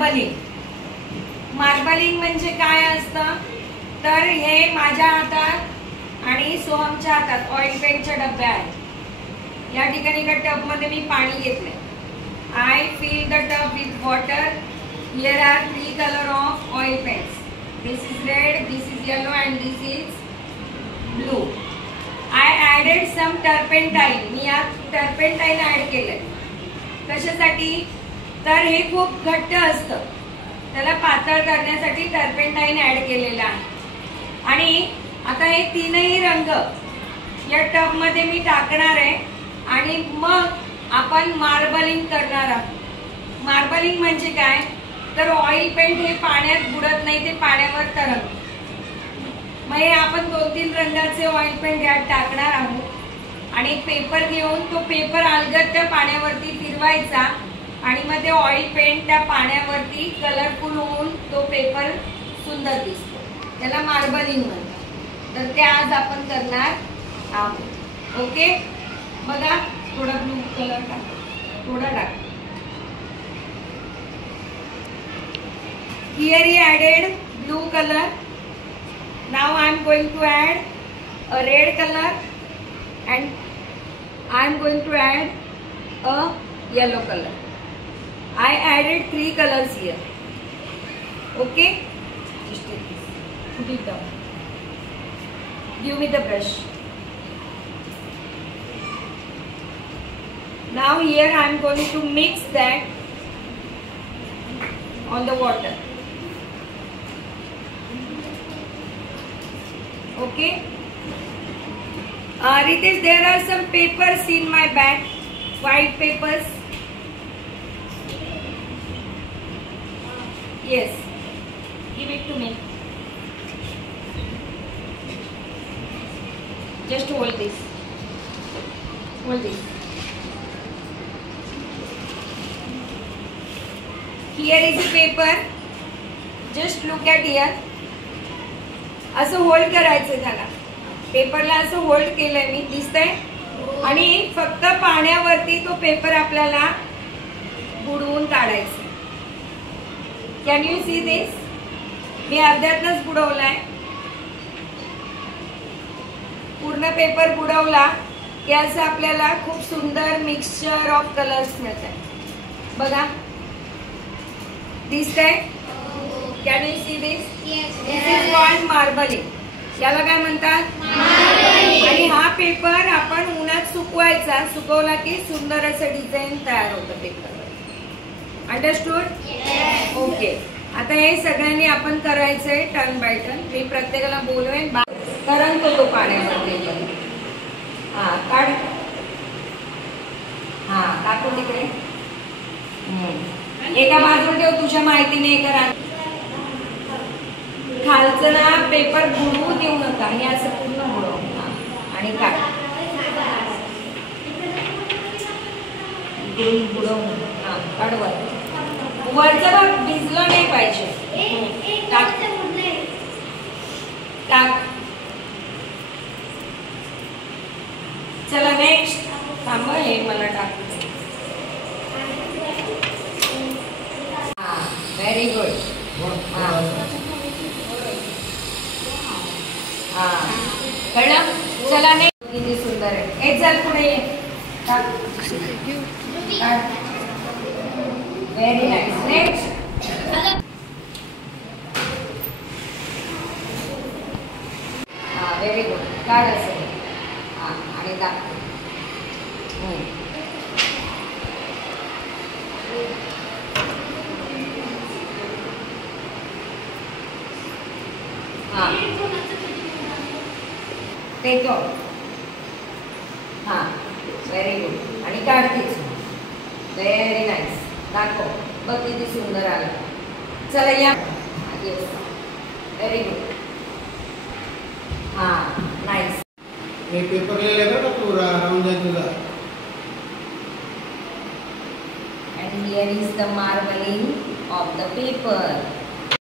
Marbling. Marbling म्हणजे काय असतं तर हे माझ्या हातात आणि सोहमच्या हातात ऑइल पेंटच्या डब्या आहेत. या ठिकाणी एका टब मध्ये मी पाणी घेतले. I fill the tub with water. Here are 3 colour of oil paints. This is red, this is yellow and this is blue. I added some turpentine. मी यात टर्पेंटाईन ॲड केलंय. कशासाठी तर हे खूप घट्ट असतं, त्याला पातळ करण्यासाठी टर्पेंटाईन ॲड केलेला आहे. आणि आता हे तीनही रंग या टब मध्ये मी टाकणार आहे आणि मग आपण मार्बलिंग करणार आहोत. मार्बलिंग म्हणजे काय तर ऑइल पेंट हे पाण्यात बुडत नाही, ते पाण्यावर तरंगतं. मग हे आपण 2-3 रंगाचे ऑइल पेंट यात टाकणार आहोत आणि पेपर घेऊन तो पेपर अलगद त्या पाण्यावरती फिरवायचा आणि मग ते ऑइल पेंट त्या पाण्यावरती कलरफुल होऊन तो पेपर सुंदर दिसतो. त्याला मार्बलिंग म्हणतात. तर ते आज आपण करणार आहोत. ओके, बघा थोडा ब्लू कलर टाक, थोडा टाक. Here he added blue color. Now I am going to add a red color and I am going to add a yellow color. I added 3 colors here. Okay, just take this, put it down, give me the brush. Now here I am going to mix that on the water. Okay, Ritesh, there are some papers in my bag, white papers. Yes, give it to me. Just hold this. Hold this. Here is the paper. Just look at here. असं hold करायचं त्याला. पेपरला असं hold केलंय मी, दिसतंय. आणि फक्त पाण्यावरती तो पेपर आपल्याला बुडवून काढायचा. Can you see this? मी अर्ध्यातच बुडवलाय. पूर्ण पेपर बुडवला की असं आपल्याला खूप सुंदर मिक्सचर ऑफ कलर्स मिळतात. बघा, दिसतंय? Can you see this? This is called marbling. याला काय म्हणतात? मार्बलिंग. आणि हा पेपर आपण उन्हात सुकवायचा. सुकवला की सुंदर असं डिझाईन तयार होतं पेपरवर. अंडरस्टूड? ओके, आता हे सगळ्यांनी आपण करायचंय टर्न बाय टर्न. मी प्रत्येकाला बोलवेन. तरंगतो तो पाण्यावर पेपर. हा काढ. हा टाकू तिकडे. एका बाजूला ठेव, तुझ्या माहितीने करा. खालचं ना पेपर बुडवू देऊ नका. हे असं पूर्ण बुडव आणि काढ. बुडवून हा काढ. वरचं भाग भिजलं नाही पाहिजे. टाक टाक. चला नेक्स्ट. थांब, हे मला टाकू. हा, व्हेरी गुड. हा कळलं? चला नाही, किती सुंदर आहे. हे चल पुढे ये. Very nice. नेक्स्ट. हा व्हेरी गुड. काढ असं. हा आणि दाखव. हा ते तो. हा व्हेरी गुड. आणि काढतीच. Very nice. दाखव. बघ किती सुंदर आलं. चला या. Very good. हा नाईस. हे पेपर लिहिलेलं का तू राहून जाईल तुझा. And here is the marbling of the paper.